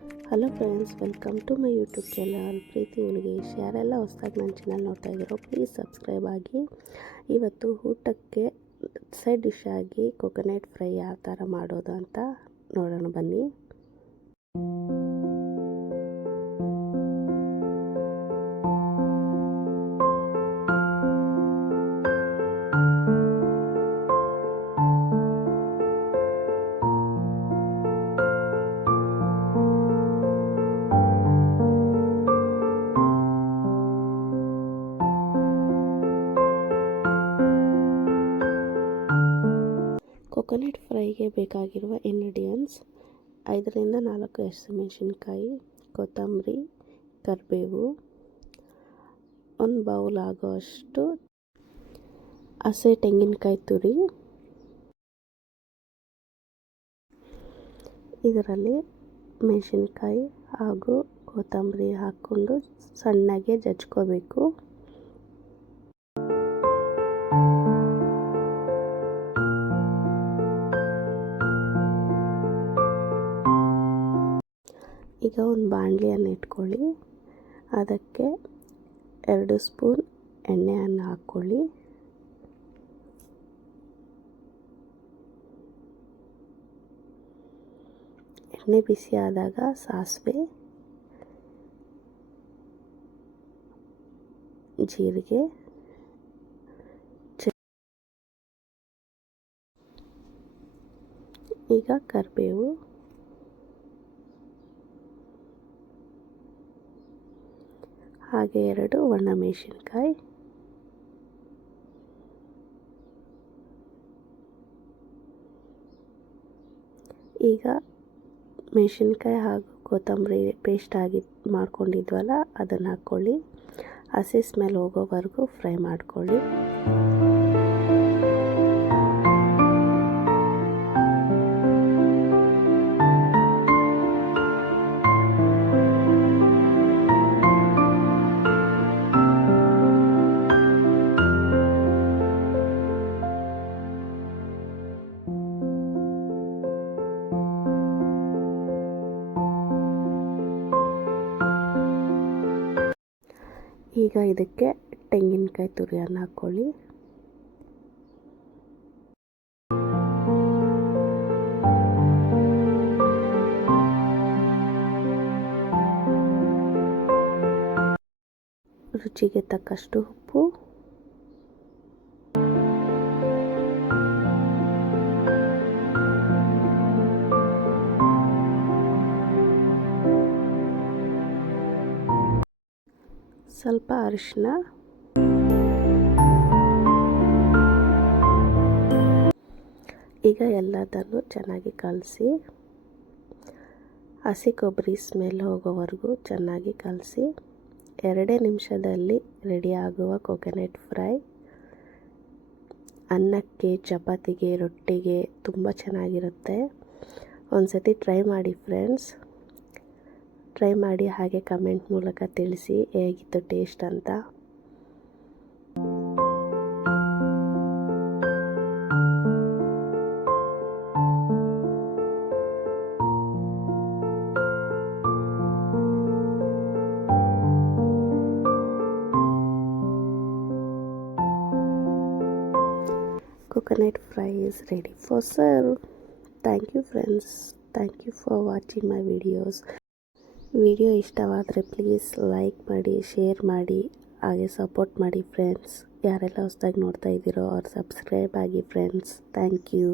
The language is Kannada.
Hello friends, welcome to my YouTube channel Preethi ಉಲಿಗೇಶ್. ಯಾರೆಲ್ಲ ಹೊಸದಾಗಿ ನನ್ನ ಚಾನಲ್ ನೋಡ್ತಾ ಇದ್ದೀರೋ ಪ್ಲೀಸ್ ಸಬ್ಸ್ಕ್ರೈಬ್ ಆಗಿ. ಇವತ್ತು ಊಟಕ್ಕೆ ಸೈಡ್ ಡಿಶ್ ಆಗಿ ಕೊಕೊನಟ್ ಫ್ರೈ ಯಾವ ಥರ ಮಾಡೋದು ಅಂತ ನೋಡೋಣ ಬನ್ನಿ. ಕೊಕೊನಟ್ ಫ್ರೈಗೆ ಬೇಕಾಗಿರುವ ಇಂಗ್ರೀಡಿಯೆಂಟ್ಸ್ 5ರಿಂದ 4 ಹಸಿಮೆಣಸಿನ್ಕಾಯಿ, ಕೊತ್ತಂಬರಿ, ಕರಿಬೇವು, 1 ಬೌಲ್ ಆಗುವಷ್ಟು ಹಸಿ ತೆಂಗಿನಕಾಯಿ ತುರಿ. ಇದರಲ್ಲಿ ಮೆಣಸಿನ್ಕಾಯಿ ಹಾಗೂ ಕೊತ್ತಂಬರಿ ಹಾಕ್ಕೊಂಡು ಸಣ್ಣಗೆ ಜಜ್ಕೋಬೇಕು. ಈಗ ಒಂದು ಬಾಣಲಿಯನ್ನು ಇಟ್ಕೊಳ್ಳಿ. ಅದಕ್ಕೆ 2 ಸ್ಪೂನ್ ಎಣ್ಣೆಯನ್ನು ಹಾಕ್ಕೊಳ್ಳಿ. ಎಣ್ಣೆ ಬಿಸಿ ಆದಾಗ ಸಾಸಿವೆ, ಜೀರಿಗೆ, ಈಗ ಕರಿಬೇವು, ಹಾಗೆ 2 ಒಣಮೆಣಸಿನ್ಕಾಯಿ, ಈಗ ಮೆಣಸಿನ್ಕಾಯಿ ಹಾಗೂ ಕೊತ್ತಂಬರಿ ಪೇಸ್ಟ್ ಆಗಿ ಮಾಡ್ಕೊಂಡಿದ್ವಲ್ಲ ಅದನ್ನು ಹಾಕ್ಕೊಳ್ಳಿ. ಹಸಿ ಸ್ಮೆಲ್ ಹೋಗೋವರೆಗೂ ಫ್ರೈ ಮಾಡ್ಕೊಳ್ಳಿ. ಈಗ ಇದಕ್ಕೆ ತೆಂಗಿನಕಾಯಿ ತುರಿಯನ್ನು ಹಾಕ್ಕೊಳ್ಳಿ. ರುಚಿಗೆ ತಕ್ಕಷ್ಟು ಉಪ್ಪು, ಸ್ವಲ್ಪ ಅರಿಶಿನ, ಈಗ ಎಲ್ಲದನ್ನು ಚೆನ್ನಾಗಿ ಕಲಸಿ ಹಸಿ ಕೊಬ್ಬರಿ ಸ್ಮೆಲ್ ಹೋಗೋವರೆಗೂ ಚೆನ್ನಾಗಿ ಕಲಸಿ 2 ನಿಮಿಷದಲ್ಲಿ ರೆಡಿಯಾಗುವ ಕೊಕೊನಟ್ ಫ್ರೈ ಅನ್ನಕ್ಕೆ, ಚಪಾತಿಗೆ, ರೊಟ್ಟಿಗೆ ತುಂಬ ಚೆನ್ನಾಗಿರುತ್ತೆ. ಒಂದ್ಸತಿ ಟ್ರೈ ಮಾಡಿ ಫ್ರೆಂಡ್ಸ್. ಟ್ರೈ ಮಾಡಿ ಹಾಗೆ ಕಮೆಂಟ್ ಮೂಲಕ ತಿಳಿಸಿ ಹೇಗಿತ್ತು ಟೇಸ್ಟ್ ಅಂತ. Coconut fry is ready for serve. Thank you friends. Thank you for watching my videos. Video ಇಷ್ಟವಾದರೆ ಪ್ಲೀಸ್ ಲೈಕ್ ಮಾಡಿ, ಶೇರ್ ಮಾಡಿ, ಹಾಗೆ ಸಪೋರ್ಟ್ ಮಾಡಿ ಫ್ರೆಂಡ್ಸ್. ಯಾರೆಲ್ಲ ಹೊಸದಾಗಿ ನೋಡ್ತಾ ಇದ್ದೀರೋ ಅವ್ರು ಸಬ್ಸ್ಕ್ರೈಬ್ ಆಗಿ ಫ್ರೆಂಡ್ಸ್. Thank you.